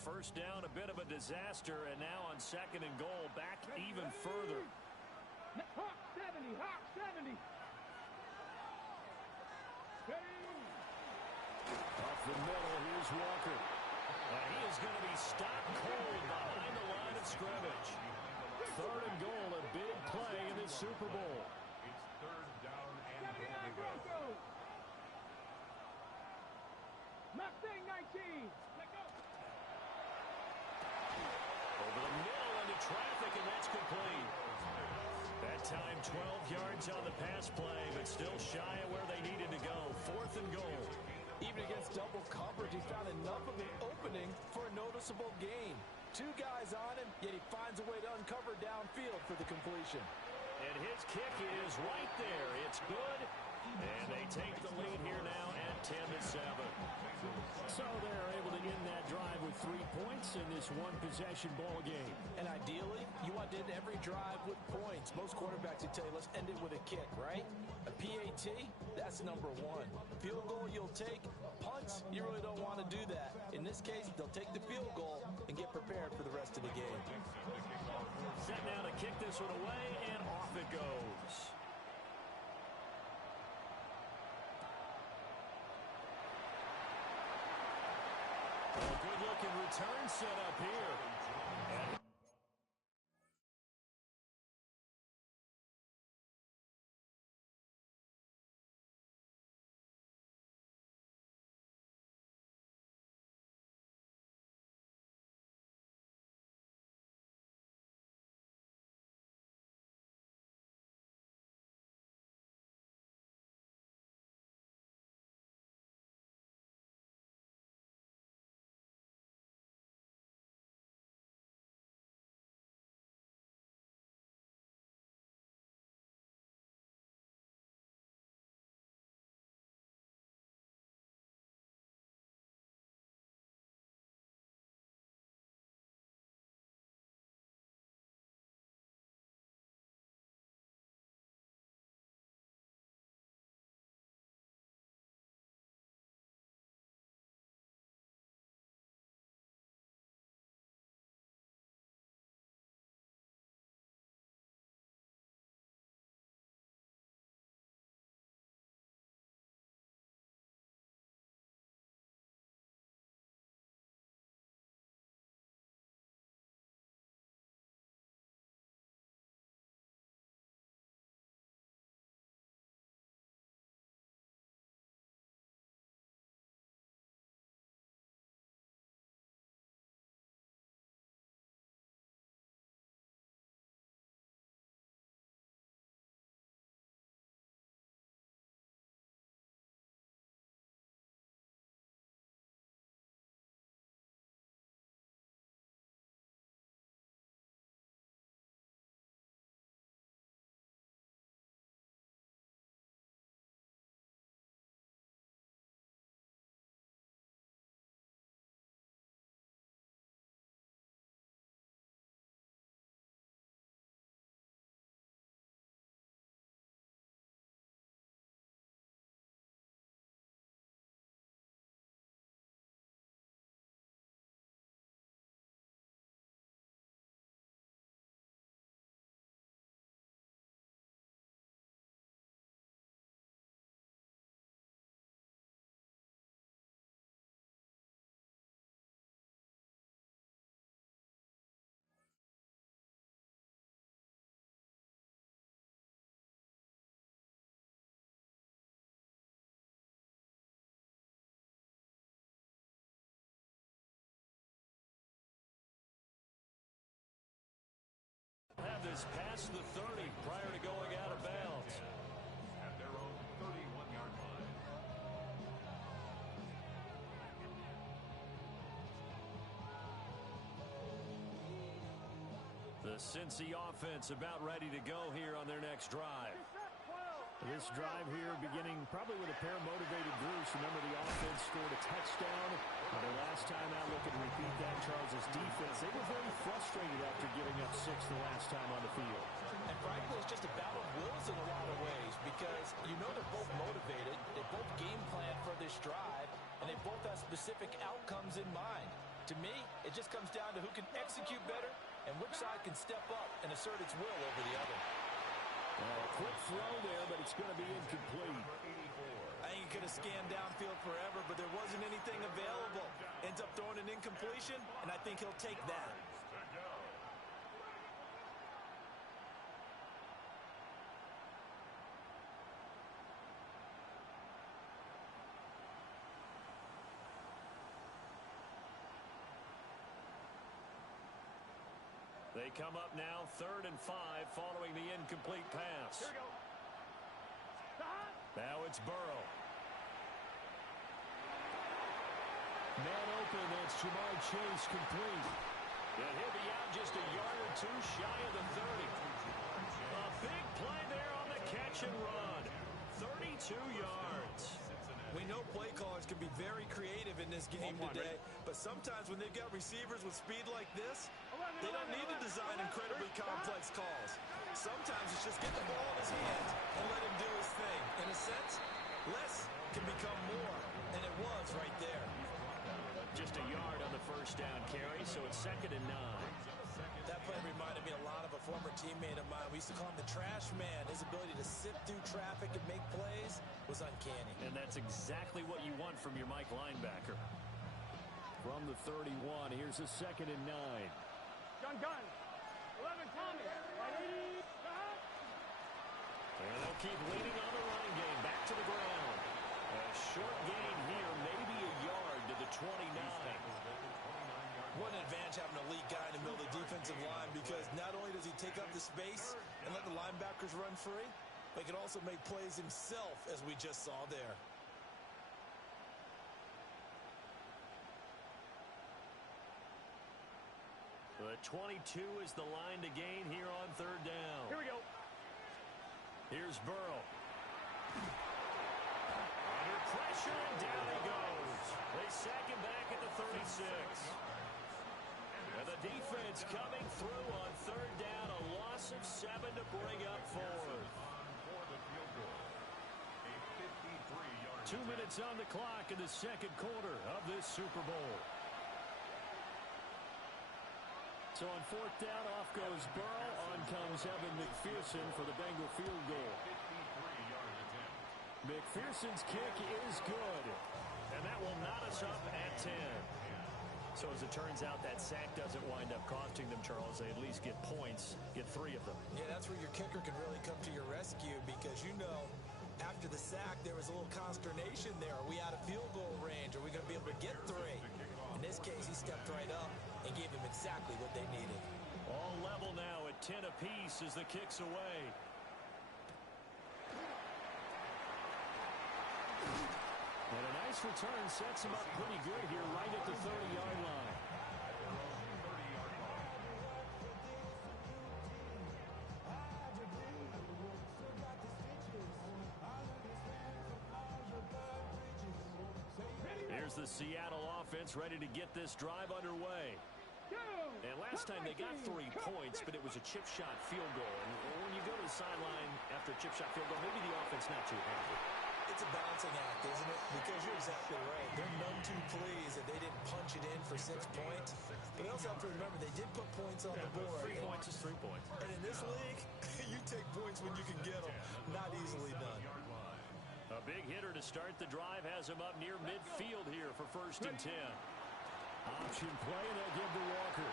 first down, a bit of a disaster, and now on second and goal, back even further. Hawk 70, Hawk 70. Off the middle, here's Walker. And he is going to be stopped cold behind the line of scrimmage. Third and goal, a big play in this Super Bowl. It's third down and goal. Mustang 19. Let go. Over the middle into traffic, and that's complete. That time 12 yards on the pass play, but still shy of where they needed to go. Fourth and goal. Even against double coverage, he found enough of an opening for a noticeable gain. Two guys on him, yet he finds a way to uncover downfield for the completion. And his kick is right there. It's good. And they take the lead here now at 10-7. So they're able to end that drive with 3 points in this one-possession ball game. And ideally, you want to end every drive with points. Most quarterbacks would tell you, let's end it with a kick, right? A PAT, that's number one. Field goal you'll take. Punts, you really don't want to do that. In this case, they'll take the field goal and get prepared for the rest of the game. Set now to kick this one away, and off it goes. Good-looking return set up here. And have this past the 30 prior to going out of bounds. At their own 31-yard line. The Cincy offense about ready to go here on their next drive. This drive here beginning probably with a pair of motivated Bruce. Remember, the offense scored a touchdown. The last time out, look and repeat that, Charles' defense. They were very frustrated after giving up 6 the last time on the field. And frankly, it's just a battle of wills in a lot of ways because you know they're both motivated. They both game plan for this drive, and they both have specific outcomes in mind. To me, it just comes down to who can execute better and which side can step up and assert its will over the other. Quick throw there, but it's going to be incomplete. I think he could have scanned downfield forever, but there wasn't anything available. Ends up throwing an incompletion, and I think he'll take that. They come up now 3rd and 5 following the incomplete pass. Here we go. Stop. Now it's Burrow. Man open, that's Jamar Chase complete. And he'll be out just a yard or two shy of the 30. A big play there on the catch and run. 32 yards. We know play callers can be very creative in this game today, but sometimes when they've got receivers with speed like this, they don't need to design incredibly complex calls. Sometimes it's just get the ball in his hands and let him do his thing. In a sense, less can become more, and it was right there. Just a yard on the first down carry, so it's 2nd and 9. That play reminded me a lot of a former teammate of mine. We used to call him the trash man. His ability to sift through traffic and make plays was uncanny. And that's exactly what you want from your Mike linebacker. From the 31, here's a 2nd and 9. Gun. 11 Tommy. And they'll keep leaning on the running game. Back to the ground. A short gain here, maybe a yard to the 29. What an advantage having an elite guy in the middle of the defensive line, because not only does he take up the space and let the linebackers run free, but he can also make plays himself, as we just saw there. The 22 is the line to gain here on 3rd down. Here we go. Here's Burrow. Under pressure, and down he goes. They sack him back at the 36. And the defense coming through on 3rd down. A loss of 7 to bring up 4th. 2 minutes on the clock in the 2nd quarter of this Super Bowl. So on 4th down, off goes Burrow. On comes Evan McPherson for the Bengal field goal. McPherson's kick is good. And that will knot us up at 10. So as it turns out, that sack doesn't wind up costing them, Charles. They at least get points, get 3 of them. Yeah, that's where your kicker can really come to your rescue, because after the sack, there was a little consternation there. Are we out of field goal range? Are we going to be able to get 3? In this case, he stepped right up and gave them exactly what they needed. All level now at 10 apiece as the kick's away. And a nice return sets him up pretty good here right at the 30-yard line. Here's the Seattle offense ready to get this drive underway. And last time they got 3 points, but it was a chip shot field goal. And when you go to the sideline after a chip shot field goal, maybe the offense not too happy. It's a balancing act, isn't it? Because you're exactly right. They're none too pleased that they didn't punch it in for 6 points. But they also have to remember they did put points on the board. 3 points is 3 points. And in this league, you take points when you can get them. Not easily done. A big hitter to start the drive has him up near midfield here for 1st and 10. Option play, and they'll give to Walker.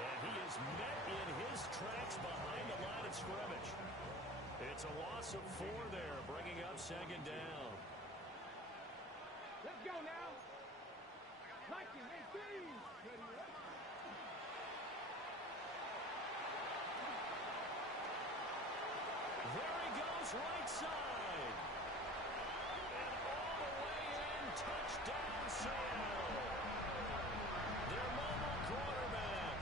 And he is met in his tracks behind the line of scrimmage. It's a loss of 4 there, bringing up 2nd down. Let's go now. 1918. There he goes, right side. And all the way in, touchdown Seattle. Their mobile quarterback,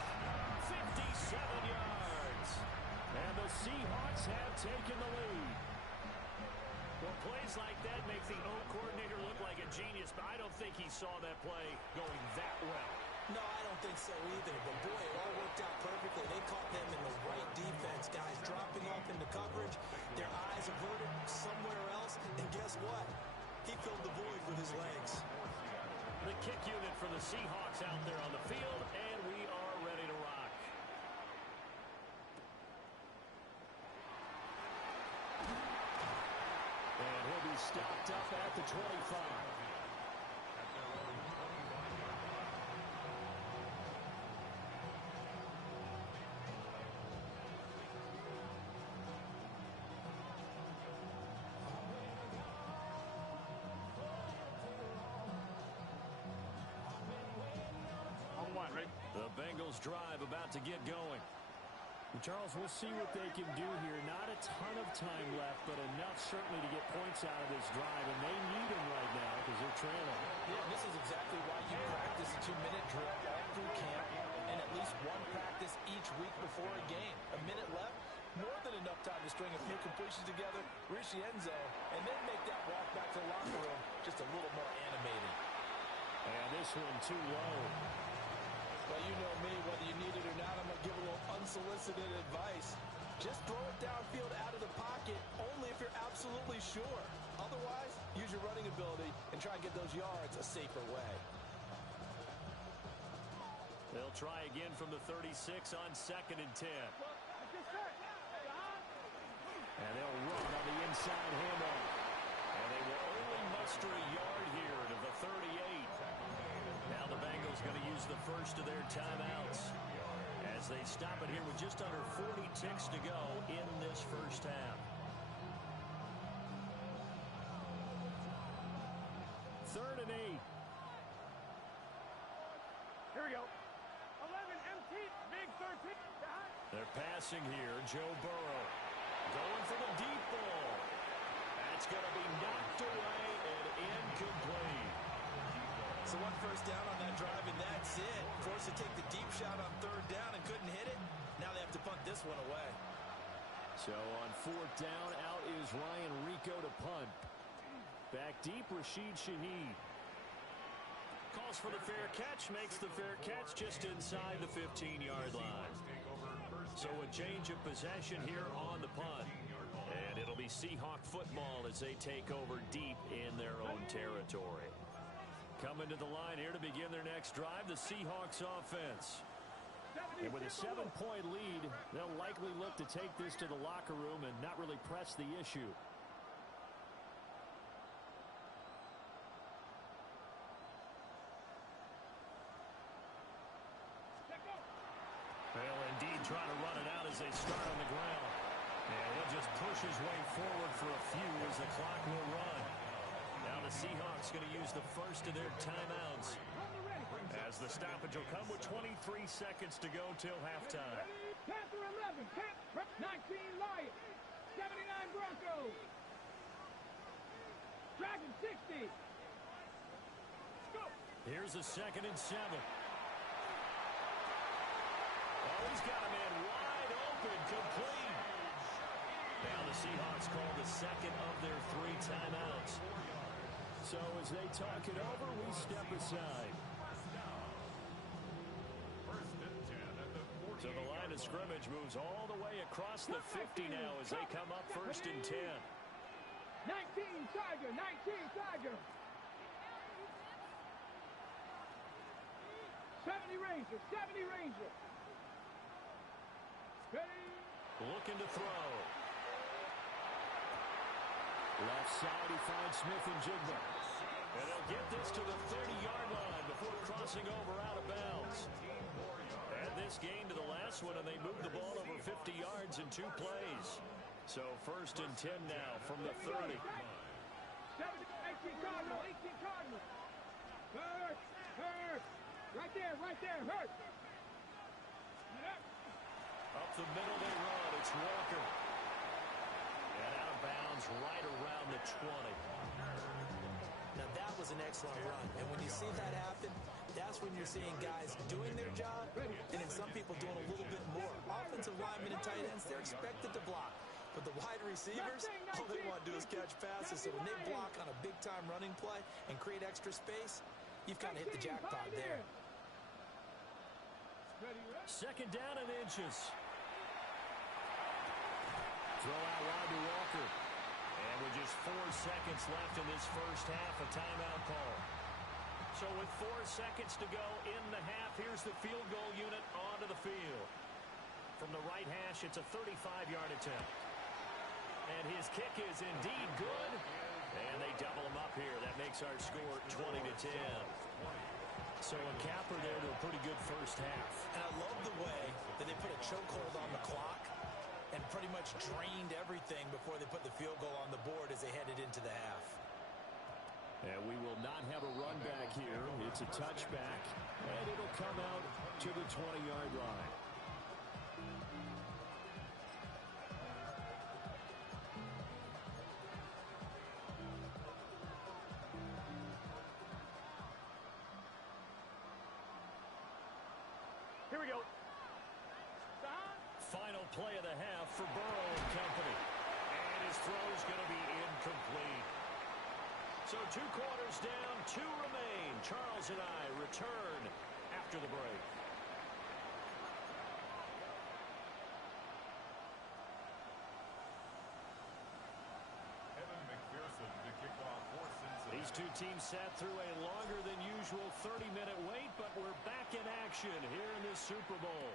57 yards. And the Seahawks have taken the lead. Well, plays like that make the O coordinator look like a genius, but I don't think he saw that play going that well. No, I don't think so either. But, boy, it all worked out perfectly. They caught them in the right defense. Guys dropping off into coverage. Their eyes averted somewhere else. And guess what? He filled the void with his legs. The kick unit for the Seahawks out there on the field, and we are ready to rock. And he'll be stopped up at the 25. The Bengals drive about to get going. Charles, we'll see what they can do here. Not a ton of time left, but enough certainly to get points out of this drive, and they need them right now because they're trailing. Yeah, this is exactly why you practice a 2-minute drill all through camp and at least one practice each week before a game. A minute left, more than enough time to string a few completions together, reach the end zone, and then make that walk back to the locker room just a little more animated. And this one too low. Well, you know me, whether you need it or not, I'm going to give a little unsolicited advice. Just throw it downfield out of the pocket, only if you're absolutely sure. Otherwise, use your running ability and try and get those yards a safer way. They'll try again from the 36 on 2nd and 10. And they'll run on the inside handoff. And they will only muster a yard here to the 38. Now the Bengals going to use the first of their timeouts as they stop it here with just under 40 ticks to go in this first half. 3rd and 8. Here we go. 11 empty, big 13. They're passing here. Joe Burrow going for the deep ball. That's going to be knocked away and incomplete. So one first down on that drive, and that's it. Forced to take the deep shot on 3rd down and couldn't hit it. Now they have to punt this one away. So on 4th down, out is Ryan Rico to punt. Back deep, Rashid Shaheed. Calls for the fair catch, makes the fair catch just inside the 15-yard line. So a change of possession here on the punt. And it'll be Seahawk football as they take over deep in their own territory. Coming to the line here to begin their next drive, the Seahawks offense. And with a 7-point lead, they'll likely look to take this to the locker room and not really press the issue. They'll indeed try to run it out as they start on the ground. And he'll just push his way forward for a few as the clock will run. Now the Seahawks going to use the first of their timeouts as the stoppage will come with 23 seconds to go till halftime. Panther 11, 19 Lions, 79 Broncos, Dragon 60. Go. Here's a 2nd and 7. Oh, he's got a man wide open, complete. Now the Seahawks call the 2nd of their 3 timeouts. So as they talk it over, we step aside. So the line of scrimmage moves all the way across the 50 now as they come up 1st and 10. 19 Tiger, 19 Tiger. 70 Ranger, 70 Ranger. Ready. Looking to throw. Left side, he finds Smith and Jigba. And they'll get this to the 30-yard line before crossing over out of bounds. And this gain to the last one, and they moved the ball over 50 yards in 2 plays. So 1st and 10 now from the 30. 18 Cardinal, 18 Cardinal. Hurt, hurt. Right there, hurt. Up the middle they run. It's Walker. And out of bounds right around the 20. Now that was an excellent run. And when you see that happen, that's when you're seeing guys doing their job and then some people doing a little bit more. Offensive linemen and tight ends, they're expected to block. But the wide receivers, all they want to do is catch passes. So when they block on a big-time running play and create extra space, you've kind of hit the jackpot there. 2nd down and inches. Throw out wide to Walker. And with just 4 seconds left in this first half, a timeout call. So with 4 seconds to go in the half, here's the field goal unit onto the field. From the right hash, it's a 35-yard attempt. And his kick is indeed good. And they double him up here. That makes our score 20-10. So a capper there to a pretty good first half. And I love the way that they put a chokehold on the clock and pretty much drained everything before they put the field goal on the board as they headed into the half. And we will not have a run back here. It's a touchback, and it'll come out to the 20-yard line. Here we go. Final play of the half for Burrow and company. And his throw's going to be incomplete. So 2 quarters down, 2 remain. Charles and I return after the break. Evan McPherson to kick off for Cincinnati. These 2 teams sat through a longer than usual 30-minute wait, but we're back in action here in this Super Bowl.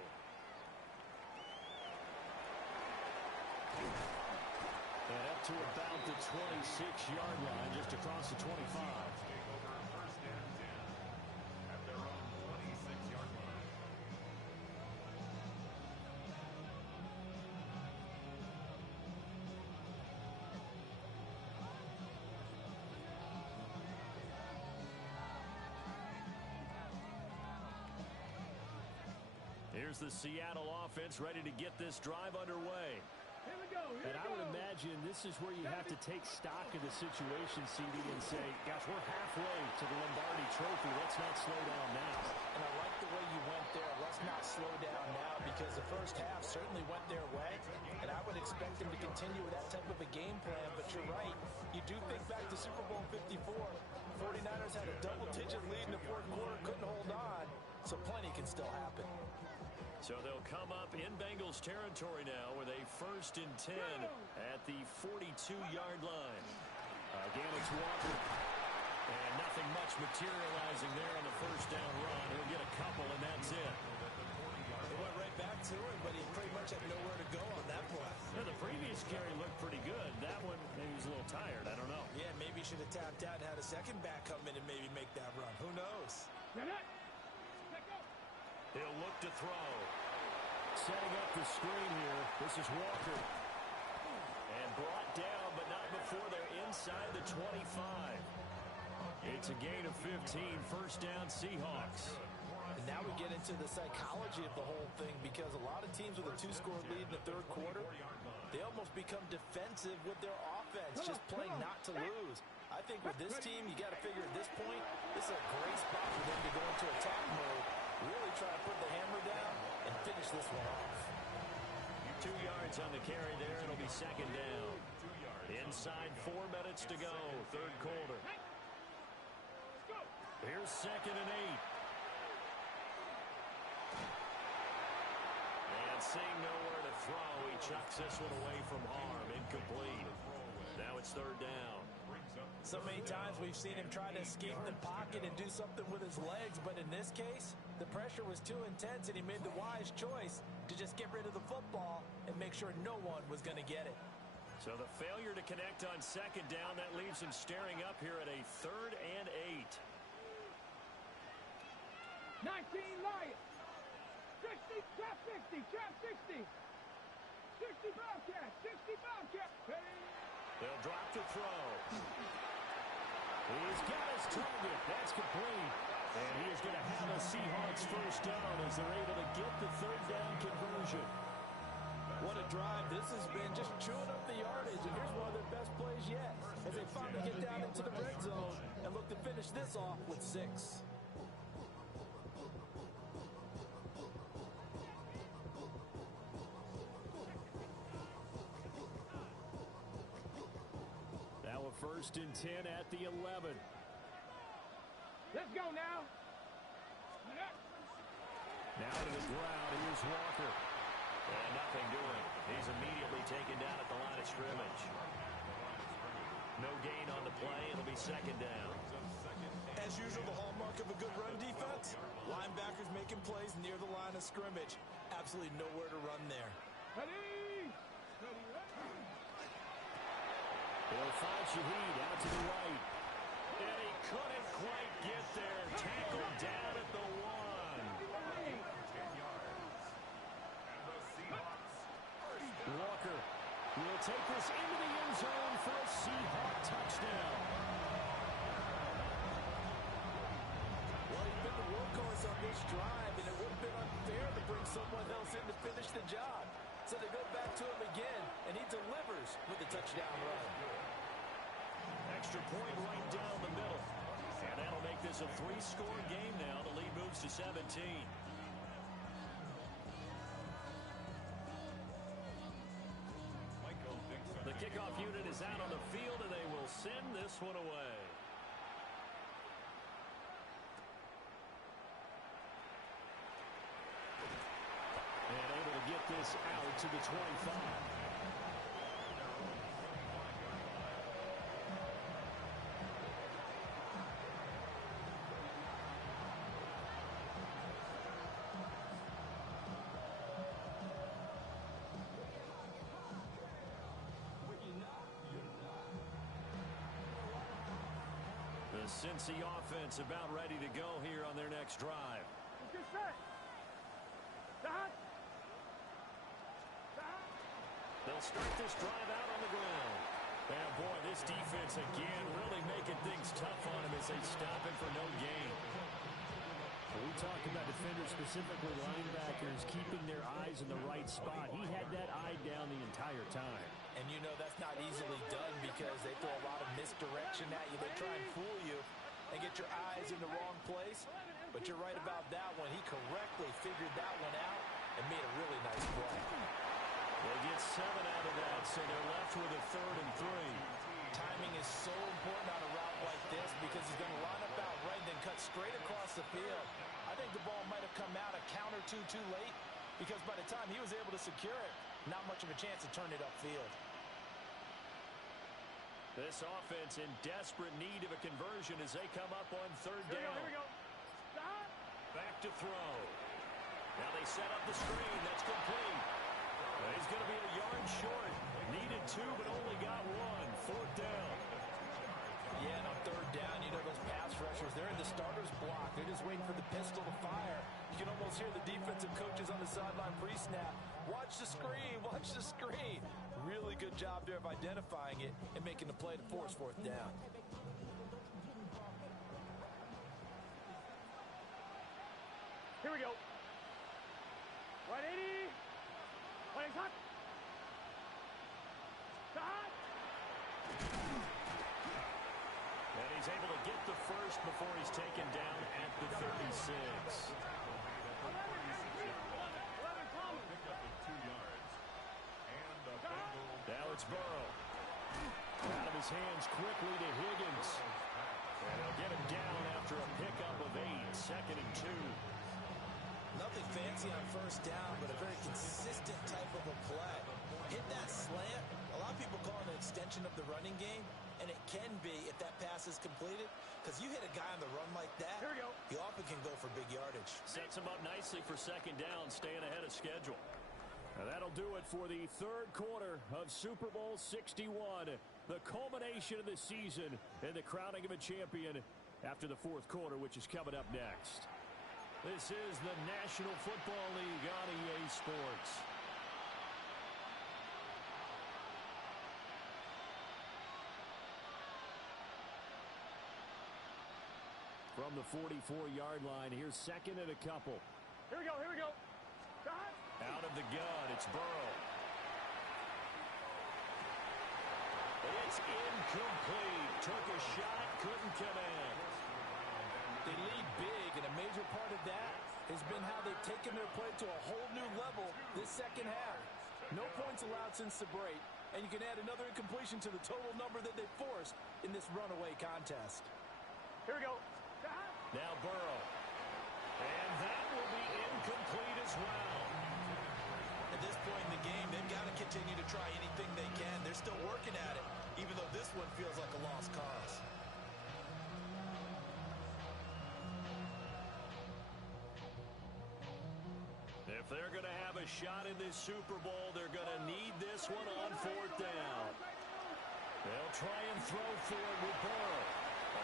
And up to about the 26-yard line, just across the 25. Take over first and 10 at their own 26-yard line. Here's the Seattle offense ready to get this drive underway. Here we go. Here And I we would go. imagine this is where you have to take stock of the situation, CD, and say, gosh, we're halfway to the Lombardi Trophy. Let's not slow down now. And I like the way you went there. Let's not slow down now because the first half certainly went their way. And I would expect them to continue with that type of a game plan. But you're right. You do think back to Super Bowl 54. 49ers had a double-digit lead in the fourth quarter, couldn't hold on. So plenty can still happen. So they'll come up in Bengals territory now with a 1st and 10 at the 42-yard line. Again, it's Walker. And nothing much materializing there on the first down run. He'll get a couple, and that's it. They went right back to it, but he pretty much had nowhere to go on that play. Now, the previous carry looked pretty good. That one, maybe he was a little tired. I don't know. Yeah, maybe he should have tapped out and had a second back come in and maybe make that run. Who knows? Get it. Let go. He'll look to throw. Setting up the screen here. This is Walker. And brought down, but not before they're inside the 25. It's a gain of 15. First down, Seahawks. And now we get into the psychology of the whole thing because a lot of teams with a 2-score lead in the third quarter, they almost become defensive with their offense, just playing not to lose. I think with this team, you got to figure at this point, this is a great spot for them to go into attack mode, really try to put the hammer down and finish this one off. 2 yards on the carry there. It'll be second down. Inside 4 minutes to go. Third quarter. Here's second and 8. And seeing nowhere to throw, he chucks this one away from harm. Incomplete. Now it's third down. So many times we've seen him try to escape the pocket and do something with his legs, but in this case, the pressure was too intense and he made the wise choice to just get rid of the football and make sure no one was going to get it. So the failure to connect on second down, that leaves him staring up here at a 3rd and 8. 19 Lions. 60, trap 60, trap 60. 60 Bobcat, 60 Bobcat. Hey. They'll drop to throw. He's got his target. That's complete. And he is going to have a Seahawks first down as they're able to get the 3rd down conversion. What a drive. This has been just chewing up the yardage, and here's one of their best plays yet as they finally get down into the red zone and look to finish this off with 6. Now a 1st and 10 at the 11. Let's go now. Now to the ground. Here's Walker. And nothing doing. He's immediately taken down at the line of scrimmage. No gain on the play. It'll be second down. As usual, the hallmark of scrimmage. Absolutely nowhere to run there. Ready? Ready, ready. They'll find Shaheed out to the right. And he couldn't quite get there. Tackled down at the 1. Walker will take this into the end zone for a Seahawk touchdown. Well, he's been the workhorse on this drive, and it would have been unfair to bring someone else in to finish the job. So they go back to him again, and he delivers with a touchdown run. Extra point right down the middle. And that'll make this a 3-score game now. The lead moves to 17. The kickoff unit is out on the field, and they will send this one away. And able to get this out to the 25. The Cincy offense about ready to go here on their next drive. Get set. Stop. They'll start this drive out on the ground. And boy, this defense again really making things tough on him as they stop him for no gain. We talk about defenders, specifically linebackers, keeping their eyes in the right spot. He had that eye down the entire time. And you know that's not easily done because they throw a lot of misdirection at you. They try and fool you and get your eyes in the wrong place. But you're right about that one. He correctly figured that one out and made a really nice play. They get 7 out of that, so they're left with a 3rd and 3. Timing is so important on a route like this because he's going to line up out right and then cut straight across the field. I think the ball might have come out a count or two too late because by the time he was able to secure it, not much of a chance to turn it upfield. This offense in desperate need of a conversion as they come up on 3rd down. Here we go. Stop. Back to throw. Now they set up the screen. That's complete. He's going to be a yard short. Needed 2, but only got 1. 4th down. Yeah, and on 3rd down, you know those pass rushers, they're in the starter's block. They're just waiting for the pistol to fire. You can almost hear the defensive coaches on the sideline pre-snap. Watch the screen. Watch the screen. Really good job there of identifying it and making the play to force 4th down. Here we go. 180. Playing hot. Stop. And he's able to get the first before he's taken down at the 36. Now it's Burrow. Out of his hands quickly to Higgins. And he'll get him down after a pickup of 8. 2nd and 2. Nothing fancy on 1st down, but a very consistent type of a play. Hit that slant. A lot of people call it an extension of the running game, and it can be if that pass is completed, because you hit a guy on the run like that, Here we go. he often can go for big yardage. Sets him up nicely for 2nd down, staying ahead of schedule. And that'll do it for the 3rd quarter of Super Bowl 61. The culmination of the season and the crowning of a champion after the 4th quarter, which is coming up next. This is the National Football League on EA Sports. From the 44-yard line, here's 2nd and a couple. Here we go. Here we go. Stop. Out of the gun, it's Burrow. It's incomplete. Took a shot, couldn't connect. They lead big, and a major part of that has been how they've taken their play to a whole new level this 2nd half. No points allowed since the break, and you can add another incompletion to the total number that they forced in this runaway contest. Here we go. Stop. Now Burrow. And that will be incomplete as well. At this point in the game, they've got to continue to try anything they can. They're still working at it, even though this one feels like a lost cause. If they're going to have a shot in this Super Bowl, they're going to need this one on fourth down. They'll try and throw for it with Burrow.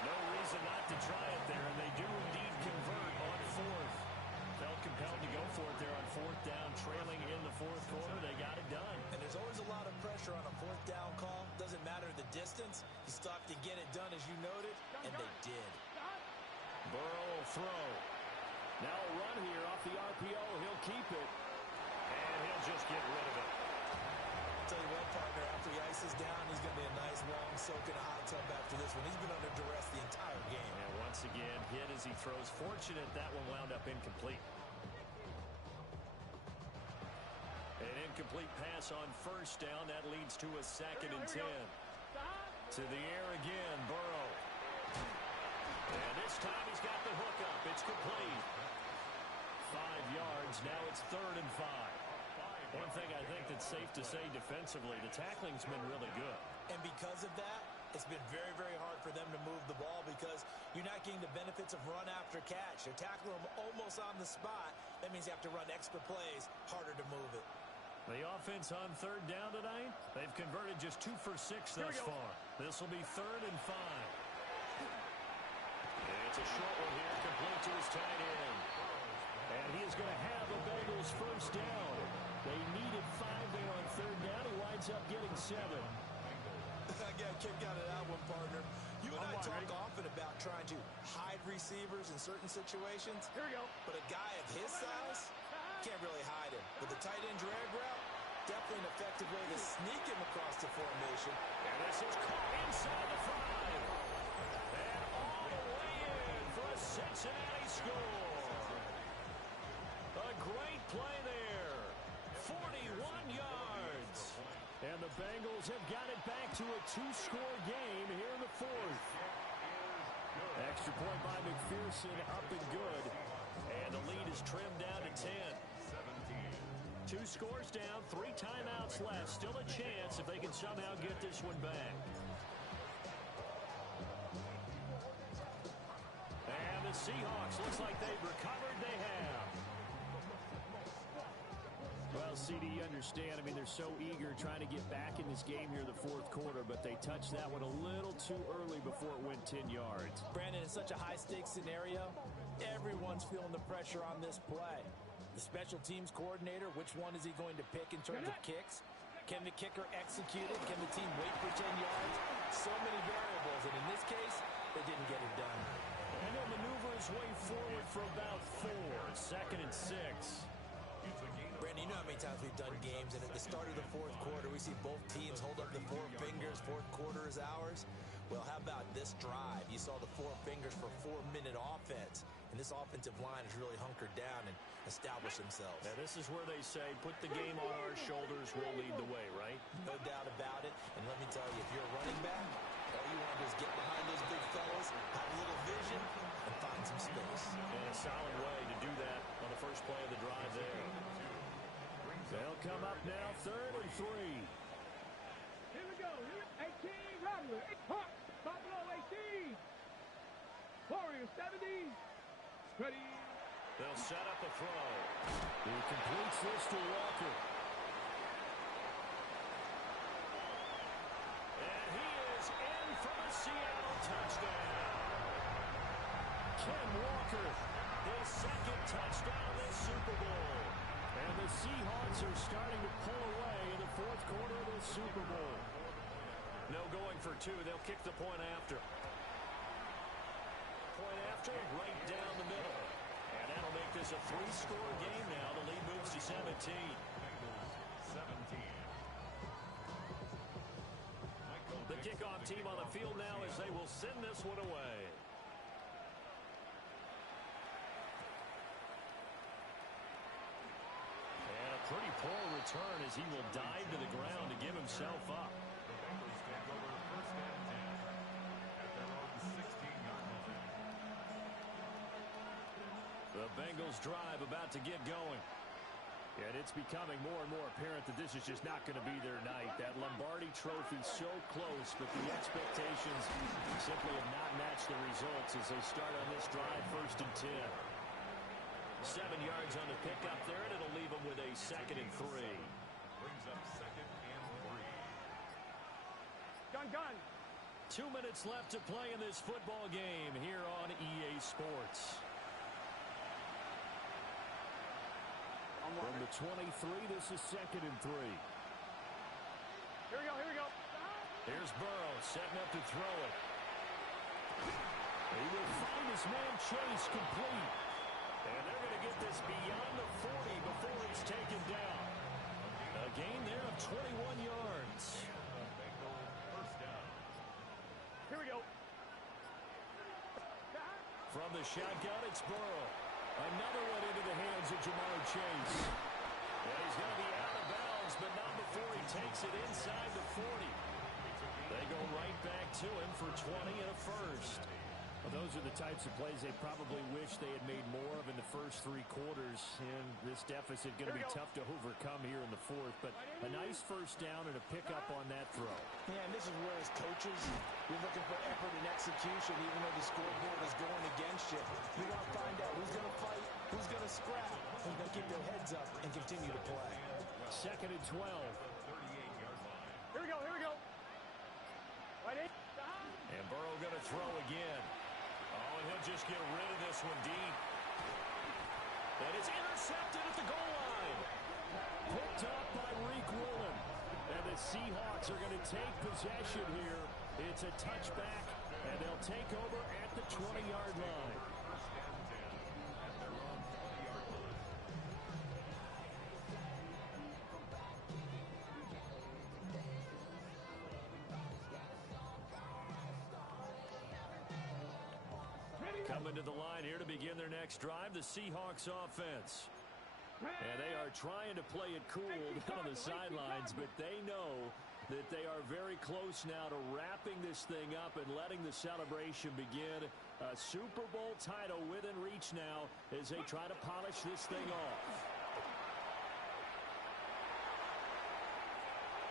No reason not to try it there, and they do indeed convert on fourth. Felt compelled to go for it there on fourth down, trailing in the fourth quarter. They got it done. And there's always a lot of pressure on a fourth down call. Doesn't matter the distance. You still have to get it done, as you noted, and they did. Burrow will throw. Now a run here off the RPO. He'll keep it. And he'll just get rid of it. Tell you what, partner, after he ices down, he's going to be a nice, long soak in a hot tub after this one. He's been under duress the entire game. And once again, hit as he throws. Fortunate that one wound up incomplete. An incomplete pass on first down. That leads to a 2nd and 10. To the air again, Burrow. And this time he's got the hook up. It's complete. 5 yards. Now it's 3rd and 5. One thing I think that's safe to say defensively, the tackling's been really good. And because of that, it's been very, very hard for them to move the ball because you're not getting the benefits of run after catch. They're tackling them almost on the spot. That means you have to run extra plays, harder to move it. The offense on 3rd down tonight, they've converted just 2 for 6 thus far. This will be 3rd and 5. And it's a short one here, complete to his tight end. And he is going to have the Bengals first down. They needed 5 there on 3rd down. He winds up getting 7. I got a kick out of that one, partner. You and I talk often about trying to hide receivers in certain situations. Here we go. But a guy of his size can't really hide him. With the tight end drag route, definitely an effective way to sneak him across the formation. And this is caught inside the 5. And all the way in for a Cincinnati score. A great play there. 41 yards. And the Bengals have got it back to a 2-score game here in the 4th. Extra point by McPherson, up and good. And the lead is trimmed down to 10. 2 scores down, 3 timeouts left. Still a chance if they can somehow get this one back. And the Seahawks, looks like they've recovered. They have. Well, CD, you understand. I mean, they're so eager trying to get back in this game here in the 4th quarter, but they touched that one a little too early before it went 10 yards. Brandon, it's such a high-stakes scenario. Everyone's feeling the pressure on this play. The special teams coordinator, which one is he going to pick in terms of kicks? Can the kicker execute it? Can the team wait for 10 yards? So many variables, and in this case, they didn't get it done. And he'll maneuver his way forward for about 4. 2nd and 6. Brandon, you know how many times we've done games, and at the start of the 4th quarter, we see both teams hold up the 4 fingers, 4th quarter is ours. Well, how about this drive? You saw the 4 fingers for 4-minute offense, and this offensive line has really hunkered down and established themselves. Now, this is where they say, put the game on our shoulders, we'll lead the way, right? No doubt about it, and let me tell you, if you're a running back, all you want to do is get behind those big fellas, have a little vision, and find some space. And a solid way to do that on the first play of the drive there. They'll come up now, 3rd and 3. Here we go. 18, Robert. Hawk. Buffalo 18. Warriors 70. Ready. They'll set up a throw. He completes this to Walker. And he is in for the Seattle touchdown. Ken Walker. His 2nd touchdown this Super Bowl. And the Seahawks are starting to pull away in the 4th quarter of this Super Bowl. No going for 2. They'll kick the point after. Point after, right down the middle. And that'll make this a 3-score game now. The lead moves to 17. The kickoff team on the field now as they will send this one away. And a pretty poor return as he will dive to the ground to give himself up. The Bengals drive about to get going. And it's becoming more and more apparent that this is just not going to be their night. That Lombardi Trophy so close, but the expectations simply have not matched the results as they start on this drive, 1st and 10. 7 yards on the pickup there, and it'll leave them with a 2nd and 3. Brings up 2nd and 3. Gun. 2 minutes left to play in this football game here on EA Sports. From the 23, this is 2nd and 3. Here we go. Here's Burrow setting up to throw it. He will find his man Chase complete. And they're going to get this beyond the 40 before it's taken down. A gain there of 21 yards. First down. Here we go. From the shotgun, it's Burrow. Another one into the hands of Jamar Chase. And he's going to be out of bounds, but not before he takes it inside the 40. They go right back to him for 20 and a first. Well, those are the types of plays they probably wish they had made more of in the first 3 quarters. And this deficit going to be tough to overcome here in the 4th. But a nice first down and a pickup on that throw. Yeah, and this is where as coaches, you're looking for effort and execution, even though the scoreboard is going against you. You want to find out who's going to fight, who's going to scrap, who's going to keep their heads up and continue to play. 2nd and 12. 38-yard line. Here we go. Right in. And Burrow going to throw again. Oh, and he'll just get rid of this one deep. And it's intercepted at the goal line. Picked up by Reek Willen. And the Seahawks are going to take possession here. It's a touchback, and they'll take over at the 20-yard line. First and 10 at their own 20-yard line. Coming to the line here to begin their next drive, the Seahawks offense. And they are trying to play it cool down on the sidelines, but they know that they are very close now to wrapping this thing up and letting the celebration begin. A Super Bowl title within reach now as they try to polish this thing off.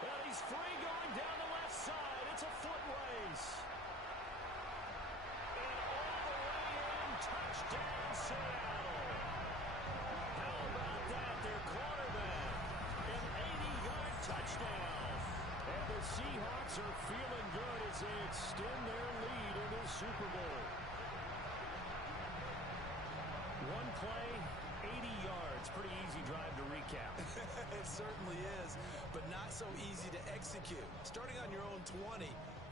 And he's free going down the left side. It's a foot race. Touchdown, Seattle. How about that? Their quarterback. An 80-yard touchdown. And the Seahawks are feeling good as they extend their lead in the Super Bowl. One play, 80 yards. Pretty easy drive to recap. It certainly is, but not so easy to execute. Starting on your own 20,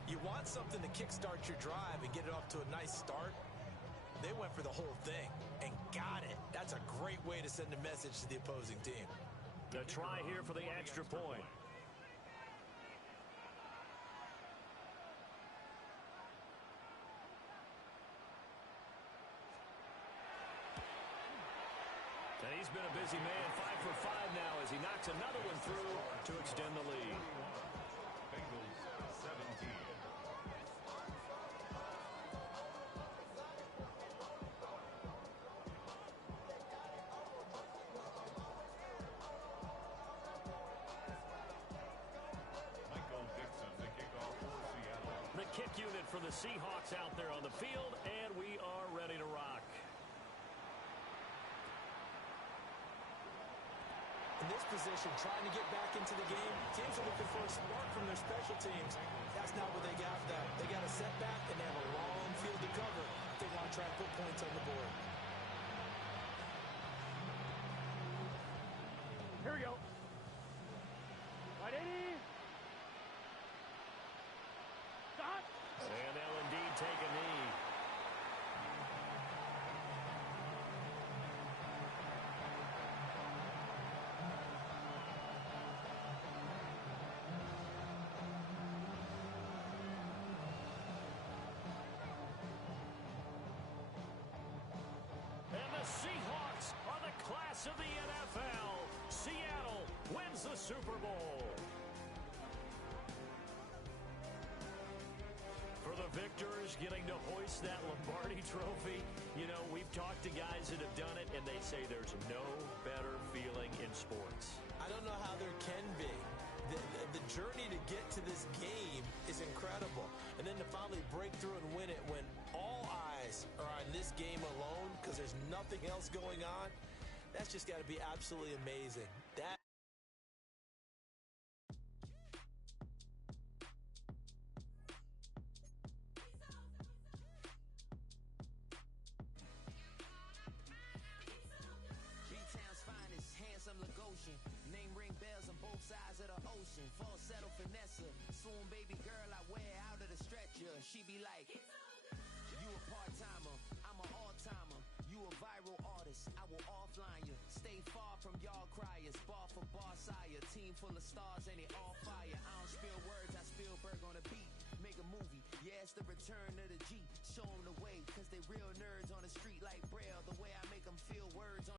you want something to kickstart your drive and get it off to a nice start. They went for the whole thing and got it. That's a great way to send a message to the opposing team. A try here for the extra point. And he's been a busy man, 5 for 5 now as he knocks another one through to extend the lead. Bengals 17. Kick unit for the Seahawks out there on the field, and we are ready to rock. In this position, trying to get back into the game, teams are looking for a spark from their special teams. That's not what they got, though. They got a setback, and they have a long field to cover if they want to try and put points on the board. Here we go. Right in. Stop. And they'll indeed take a knee. And the Seahawks are the class of the NFL. Seattle wins the Super Bowl. For the victors getting to hoist that Lombardi trophy, you know, we've talked to guys that have done it, and they say there's no better feeling in sports. I don't know how there can be. The journey to get to this game is incredible. And then to finally break through and win it when all eyes are on this game alone because there's nothing else going on, That's just got to be absolutely amazing. That. B-Town's finest, handsome Lagosian. Name ring bells on both sides of the ocean. Falsetto finesse, swoon baby girl I wear out of the stretcher. She be like, you a part-timer, I'm an all-timer. You a viral artist, I will offline you. Stay far from y'all criers, bar for bar sire. Team full of stars and it all fire. I don't spill words, I Spielberg on a beat. Make a movie, yeah, it's the return of the G. Show them the way, cause they real nerds on the street like Braille. The way I make them feel words on